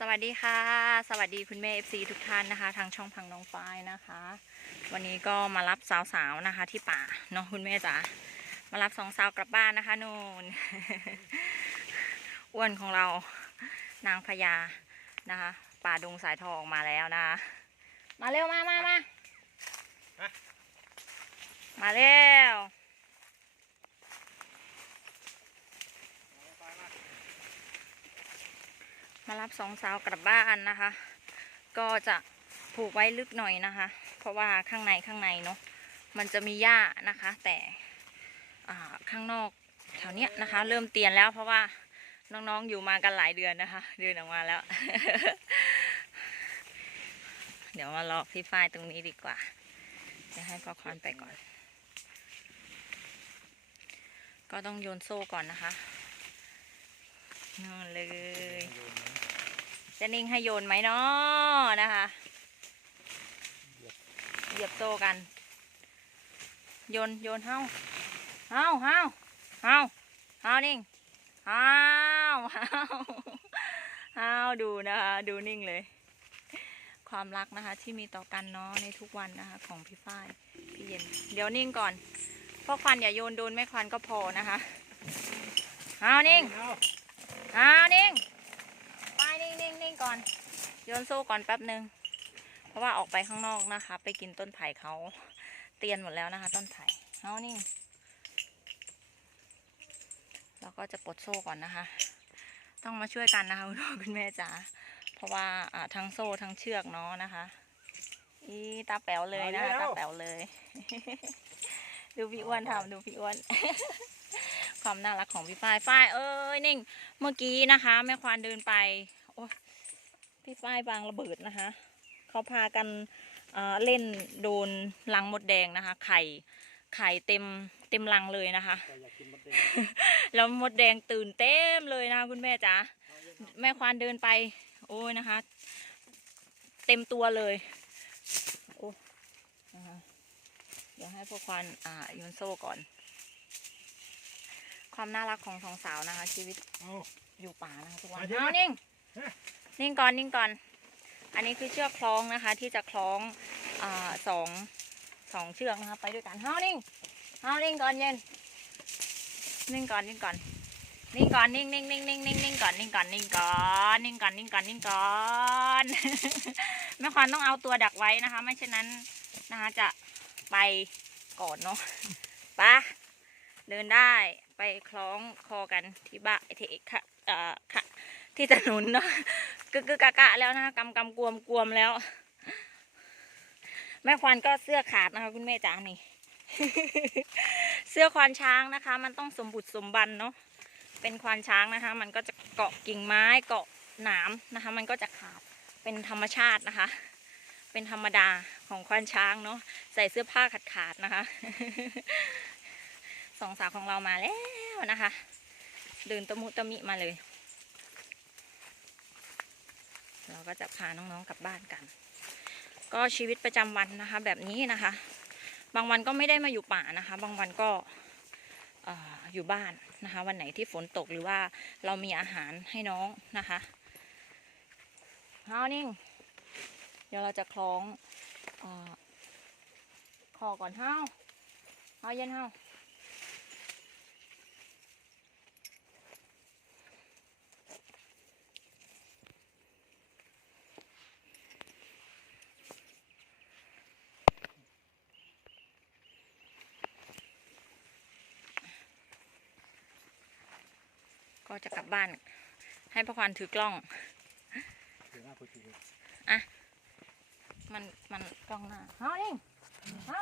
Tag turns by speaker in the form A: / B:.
A: สวัสดีค่ะ สวัสดีคุณแม่ FC ทุกท่านนะคะ ทางช่องพังน้องฝ้ายนะคะ วันนี้ก็มารับสาวๆนะคะ ที่ป่าเนาะคุณแม่จ๋ามารับสองสาวกลับบ้านนะคะนูนอ้วนของเรานางพญานะคะ ป่าดงสายทองมาแล้วนะคะมาเร็วมามามามาเร็ว มารับสองสาวกลับบ้านนะคะ ก็จะผูกไว้ลึกหน่อยนะคะ เพราะว่าข้างในข้างในเนาะมันจะมีหญ้านะคะ แต่ข้างนอกแถวเนี้ยนะคะ เริ่มเตียนแล้วเพราะว่าน้องๆอยู่มากันหลายเดือนนะคะ เดือนออกมาแล้ว เดี๋ยวมารอพี่ฝ้ายตรงนี้ดีกว่าจะให้พ่อคอนไปก่อน ก็ต้องโยนโซ่ก่อนนะคะนู่นเลย จะนิ่งให้โยนไหมเนาะนะคะ เหยียบโซ่กัน โยนโยนเฮ้าเฮาเฮาเฮาเฮานิ่งเฮาเฮาเฮาดูนะคะดูนิ่งเลย ความรักนะคะที่มีต่อกันเนาะในทุกวันนะคะของพี่ฝ้ายพี่เย็น เดี๋ยวนิ่งก่อนพ่อควันอย่าโยนโดนแม่ควันก็พอนะคะเฮานิ่งเฮานิ่งไปนิ่งนิ่งนิ่ง ก่อนโยนโซ่ก่อนแป๊บหนึ่งเพราะว่าออกไปข้างนอกนะคะ ไปกินต้นไผ่เขาเตียนหมดแล้วนะคะ ต้นไผ่เอานิ่งเราก็จะปลดโซ่ก่อนนะคะ ต้องมาช่วยกันนะคะคุณพ่อคุณแม่จ๋าเพราะว่าอ่าทั้งโซ่ทั้งเชือกเนาะนะคะอีตาแป๋วเลยนะคะตาแป๋วเลย ดูพี่อ้วนทำดูพี่อ้วนความน่ารักของพี่ฝ้ายฝ้ายเอ้ยนิ่ง เมื่อกี้นะคะแม่ควานเดินไป โอ้ยพี่ฝ้ายบางระเบิดนะคะ เขาพากันเอ่อเล่นโดนลังมดแดงนะคะ ไข่ไข่เต็มเต็มลังเลยนะคะ
B: อยากกินมดแดง
A: แล้วมดแดงตื่นเต็มเลยนะคะ คุณแม่จ๋าแม่ควานเดินไป โอ้ยนะคะ เต็มตัวเลยโอ้นะคะเดี๋ยวให้พวกควานอ่าโยนโซ่ก่อน ความน่ารักของสองสาวนะคะ ชีวิต
B: เอา
A: อยู่ป่านะคะทุกวัน
B: มาเถอะ
A: เอานิ่ง
B: ฮะ
A: นิ่งก่อนนิ่งก่อน อันนี้คือเชือกคล้องนะคะ ที่จะคล้องอสองสองเชือกนะคะไปด้วยกันเฮานิ่งเฮานิ่งก่อนเย็นนิ่งก่อนนิ่งก่อนนิ่งก่อนนิ่งนิ่งนิ่งนิ่งนิ่งนิ่งก่อนนิ่งก่อนนิ่งก่อนนิ่งก่อนนิ่งก่อนนิ่งก่อนแม่ควานต้องเอาตัวดักไว้นะคะ ไม่เช่นนั้นนะคะจะไปก่อนเนาะปะเดินได้ไปคล้องคอกันที่บ้านที่ค่ะเอ่อค่ะที่ถนนเนาะ กึกกึกกะกะแล้วนะคะกำกำกวมกวมแล้ว แม่ควานก็เสื้อขาดนะคะ คุณแม่จ๋านี่ เสื้อควานช้างนะคะ มันต้องสมบุกสมบันเนาะเป็นควานช้างนะคะ มันก็จะเกาะกิ่งไม้เกาะหนามนะคะ มันก็จะขาดเป็นธรรมชาตินะคะ เป็นธรรมดาของควานช้างเนาะใส่เสื้อผ้าขาดขาดๆนะคะสองสาวของเรามาแล้วนะคะ เดินตะมุตะมิมาเลย เราก็จะพาน้องๆกลับบ้านกัน ก็ชีวิตประจำวันนะคะ แบบนี้นะคะ บางวันก็ไม่ได้มาอยู่ป่านะคะ บางวันก็เอ่อยู่บ้านนะคะ วันไหนที่ฝนตกหรือว่าเรามีอาหารให้น้องนะคะเฮานิ่งเดี๋ยวเราจะคล้องอคอก่อนเฮาเฮาเย็นเฮา ก็จะกลับบ้าน ให้พระควันถือกล้อง
B: ถึงหน้าคุยที
A: มันมันกล้องหน้าเฮานิ่งเฮา